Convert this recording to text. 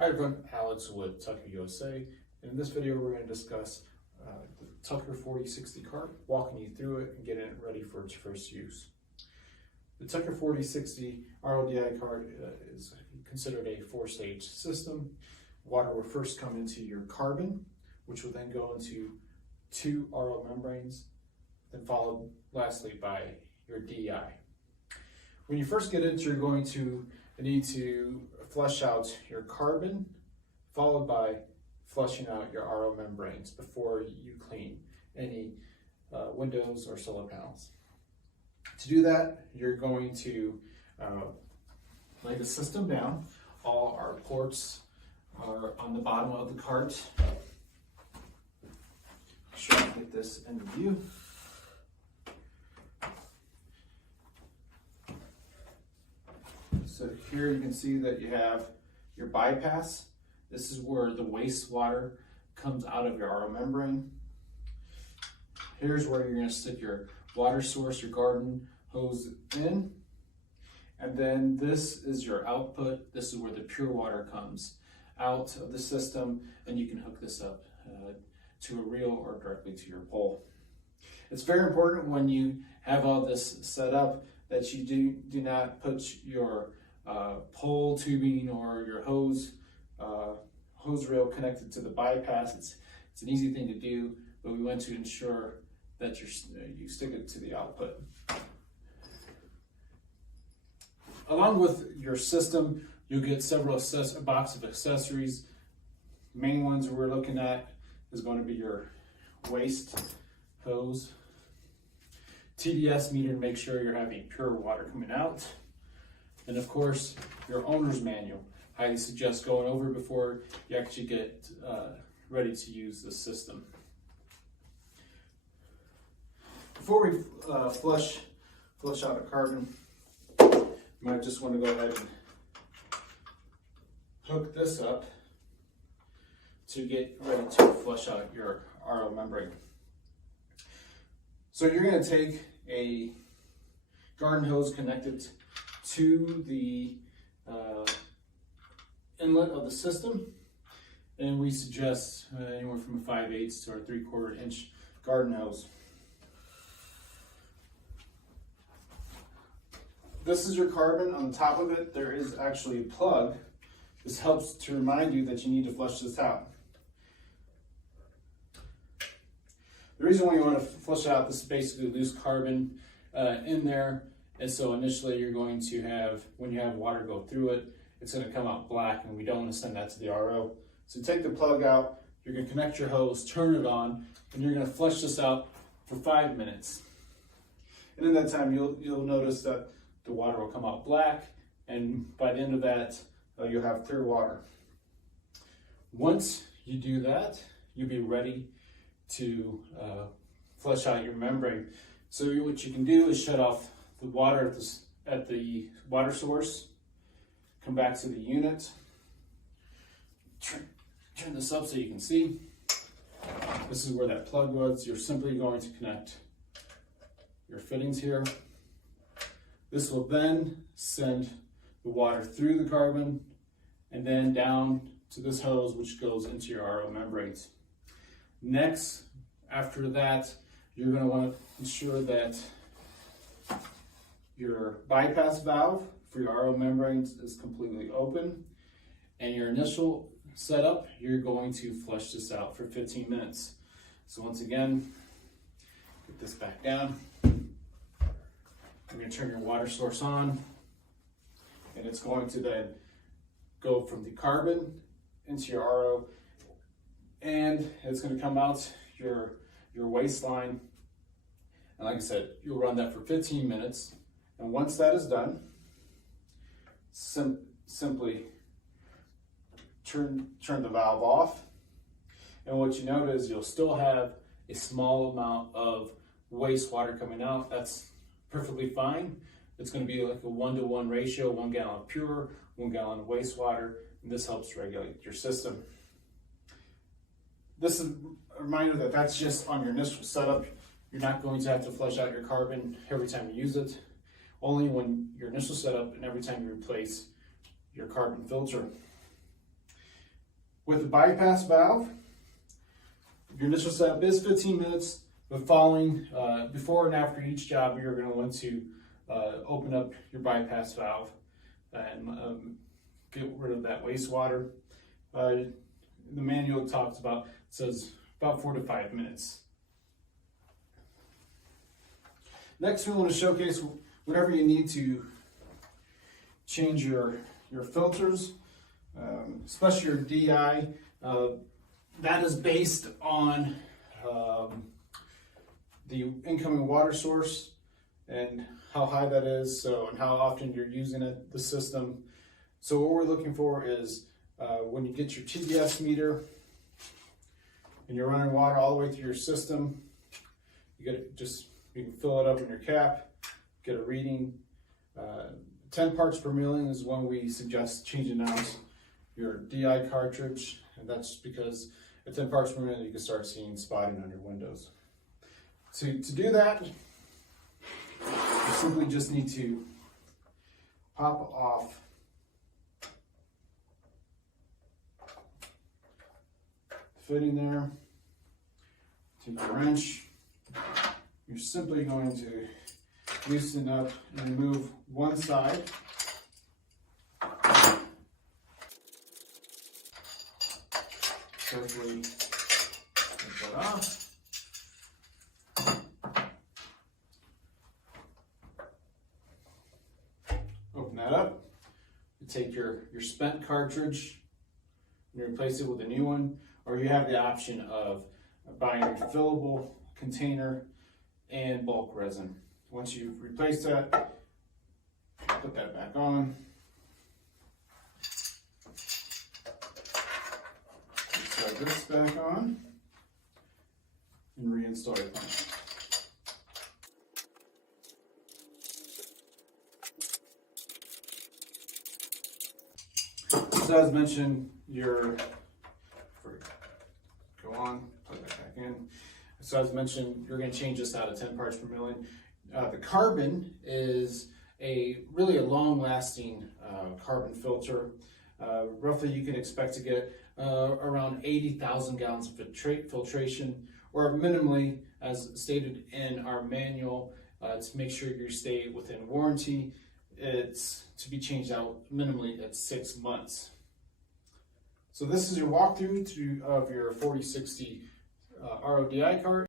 Hi everyone, Alex with Tucker USA. In this video we're going to discuss the Tucker 4060 cart, walking you through it and getting it ready for its first use. The Tucker 4060 RODI cart is considered a four-stage system. Water will first come into your carbon, which will then go into two RO membranes, then followed lastly by your DI. When you first get it, you're going to need to flush out your carbon, followed by flushing out your RO membranes before you clean any windows or solar panels. To do that, you're going to lay the system down. All our ports are on the bottom of the cart. Make sure I get this in view. So here you can see that you have your bypass. This is where the wastewater comes out of your RO membrane. Here's where you're going to stick your water source, your garden hose in. And then this is your output. This is where the pure water comes out of the system, and you can hook this up to a reel or directly to your pole. It's very important when you have all this set up that you do not put your pole tubing or your hose reel connected to the bypass. It's an easy thing to do, but we want to ensure that you stick it to the output. Along with your system, you'll get several box of accessories. Main ones we're looking at is going to be your waste hose, TDS meter to make sure you're having pure water coming out, and of course your owner's manual. Highly suggest going over before you actually get ready to use the system. Before we flush out a carbon, you might just want to go ahead and hook this up to get ready to flush out your RO membrane. So you're going to take a garden hose connected to the inlet of the system, and we suggest anywhere from a 5/8 to a 3/4 inch garden hose. This is your carbon. On the top of it there is actually a plug. This helps to remind you that you need to flush this out. The reason why you want to flush out, this is basically loose carbon in there, and so initially you're going to have, when you have water go through it, it's going to come out black, and we don't want to send that to the RO. So take the plug out, you're going to connect your hose, turn it on, and you're going to flush this out for 5 minutes. And in that time you'll notice that the water will come out black, and by the end of that you'll have clear water. Once you do that, you'll be ready to flush out your membrane. So what you can do is shut off the water at the water source, come back to the unit, turn this up so you can see. This is where that plug was. You're simply going to connect your fittings here. This will then send the water through the carbon and then down to this hose, which goes into your RO membranes. Next, after that, you're going to want to ensure that your bypass valve for your RO membranes is completely open, and your initial setup, you're going to flush this out for 15 minutes. So once again, get this back down. You're going to turn your water source on, and it's going to then go from the carbon into your RO, and it's going to come out your waste line. And like I said, you'll run that for 15 minutes. And once that is done, simply turn the valve off. And what you notice, you'll still have a small amount of wastewater coming out. That's perfectly fine. It's going to be like a 1-to-1 ratio, 1 gallon of pure, 1 gallon of wastewater, and this helps regulate your system. This is a reminder that that's just on your initial setup. You're not going to have to flush out your carbon every time you use it. Only when your initial setup and every time you replace your carbon filter. With the bypass valve, your initial setup is 15 minutes, but following, before and after each job, you're going to want to open up your bypass valve and get rid of that wastewater. The manual talks about, says about 4 to 5 minutes. Next, we want to showcase whenever you need to change your filters, especially your DI. That is based on the incoming water source and how high that is, and how often you're using the system. So what we're looking for is when you get your TDS meter and you're running water all the way through your system, you can fill it up in your cap, get a reading. 10 parts per million is when we suggest changing out your DI cartridge, and that's because at 10 parts per million you can start seeing spotting on your windows. To do that, you simply just need to pop off the fitting there, take your wrench, you're simply going to loosen up and remove one side. Carefully take that off. Open that up. You take your spent cartridge and replace it with a new one, or you have the option of buying a refillable container and bulk resin. Once you've replaced that, put that back on. Slide this back on and reinstall your pump. So as mentioned, go on, plug that back in. So as mentioned, you're going to change this out of 10 parts per million. The carbon is really a long-lasting carbon filter. Roughly, you can expect to get around 80,000 gallons of filtration, or minimally, as stated in our manual, to make sure you stay within warranty. It's to be changed out minimally at 6 months. So this is your walkthrough of your 4060 RODI cart.